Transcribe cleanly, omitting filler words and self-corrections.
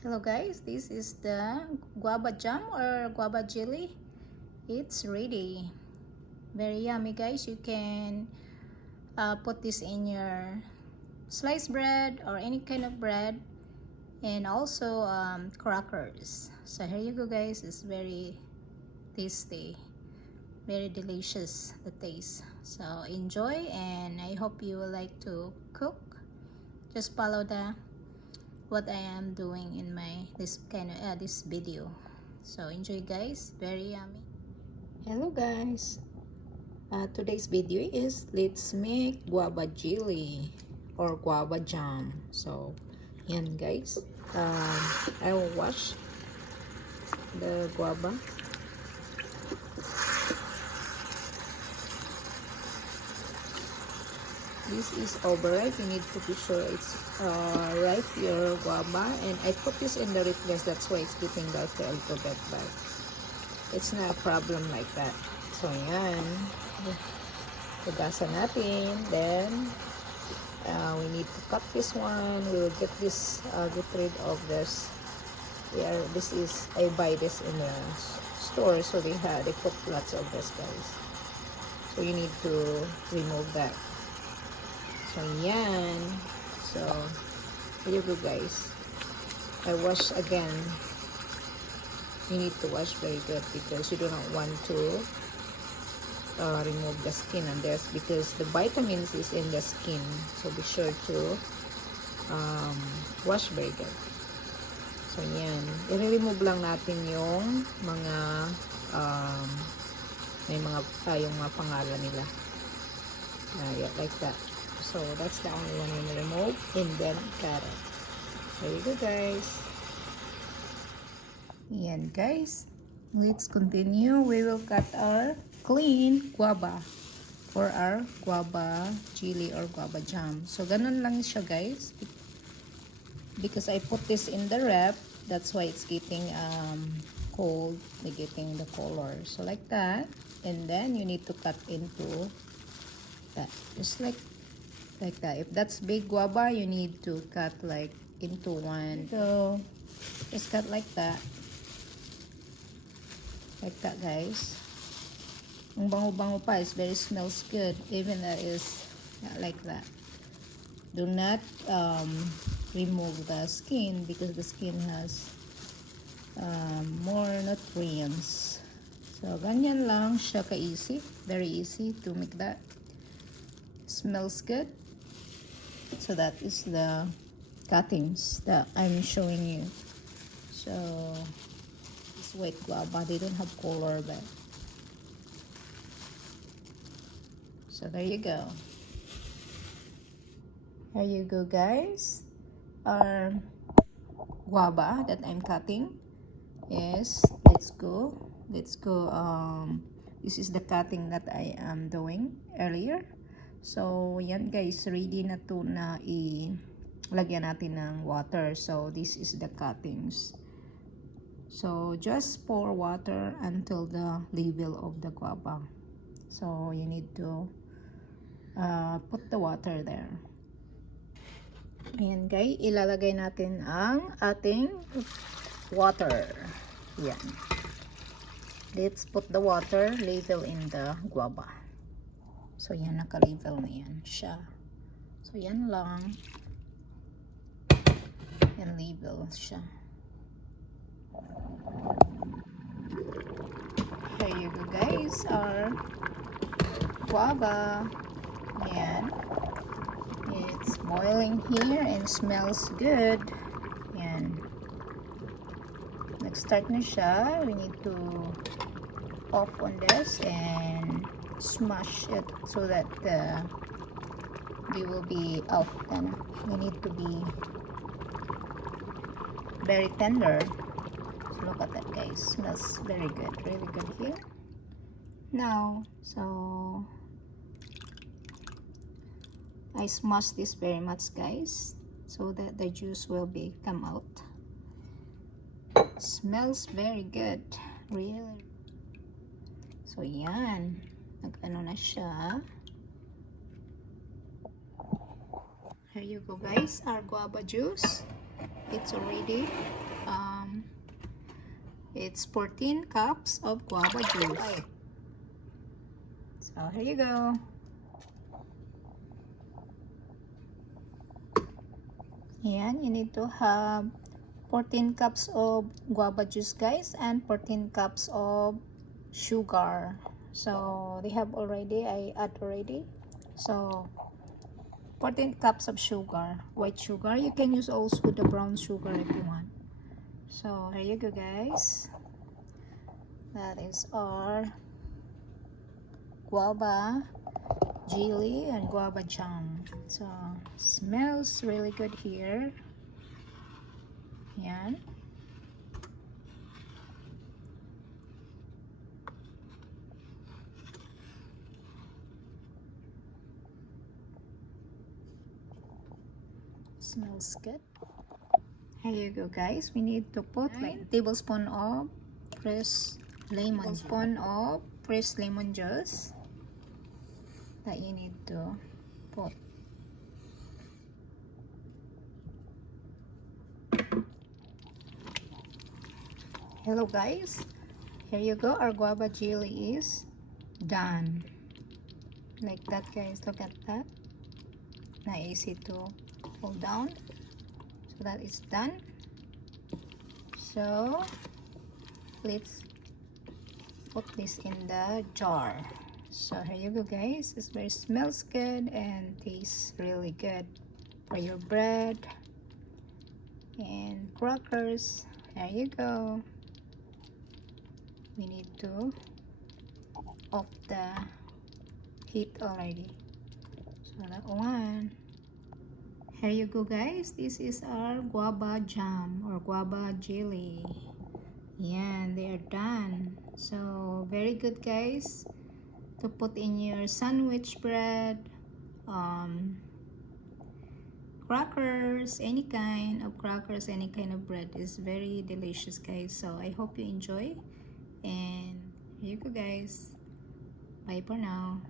Hello guys, this is the guava jam or guava jelly. It's ready. Very yummy guys. You can put this in your sliced bread or any kind of bread, and also crackers. So here you go guys. It's very tasty, very delicious the taste. So enjoy, and I hope you will like to cook. Just follow the what I am doing in my this video. So enjoy guys, very yummy. Hello guys, today's video is let's make guava jelly or guava jam. So yan guys, I will wash the guava. This is overripe. You need to be sure it's ripe, your guava. And I put this in the ripeness. That's why it's getting darker a little bit. But it's not a problem like that. So, yan. Tugasan natin. Then, we need to cut this one. We will get this, get rid of this. I buy this in the store. So, they put lots of this, guys. So, you need to remove that. So, yan. So, here you go guys. I wash again. You need to wash very good because you do not want to remove the skin on this because the vitamins is in the skin. So, be sure to wash very good. So, yan. I-remove lang natin yung mga may mga yung mga pangalan nila. Yeah, like that. So that's the only one we remove, and then cut it. There you go guys. Yan guys, let's continue. We will cut our clean guava for our guava chili or guava jam. So ganun lang siya guys, because I put this in the wrap. That's why it's getting cold, getting the color. So like that, and then you need to cut into that, just like that. If that's big guava, you need to cut like into one. So just cut like that guys. Ang bango pa, is very smells good. Even that is like that. Do not remove the skin because the skin has more nutrients. So ganyan lang siya ka-easy. Very easy to make that. Smells good. So that is the cuttings that I'm showing you. So this white guava, they don't have color, but so there you go. Here you go guys. Our guava that I'm cutting is, let's go. This is the cutting that I am doing earlier. So, yan guys, ready na to na ilagyan natin ng water. So, this is the cuttings. So, just pour water until the level of the guava. So, you need to put the water there. Ayan guys, ilalagay natin ang ating water. Yan. Let's put the water level in the guava. So, yan, naka-level na yan siya. So, yan lang. Yan, level siya. Here you go, guys. Our guava. Yan. It's boiling here and smells good. Yan. Nag-start na siya. We need to off on this and smash it so that they will be out. And we need to be very tender. So look at that guys, smells very good, really good here now. So I smash this very much guys so that the juice will be come out. Smells very good, really. So yan, nag-ano na siya. Here you go guys, our guava juice. It's already It's 14 cups of guava juice. So here you go. Ayan, you need to have 14 cups of guava juice, guys, and 14 cups of sugar. So they have already, I add already. So 14 cups of sugar, white sugar. You can use also the brown sugar if you want. So here you go, guys. That is our guava jelly and guava jam. So smells really good here. Yan. Smells good. Here you go, guys. We need to put like tablespoon of fresh lemon. Tablespoon of fresh lemon juice that you need to put. Hello, guys. Here you go. Our guava jelly is done. Like that, guys. Look at that. Not easy to pull down. So that is done. So let's put this in the jar. So here you go, guys. It very smells good and tastes really good for your bread and crackers. There you go. We need to off the heat already. So that one. Here you go, guys. This is our guava jam or guava jelly. Yeah, they are done. So very good, guys, to put in your sandwich bread, crackers, any kind of crackers, any kind of bread is very delicious, guys. So I hope you enjoy, and here you go, guys. Bye for now.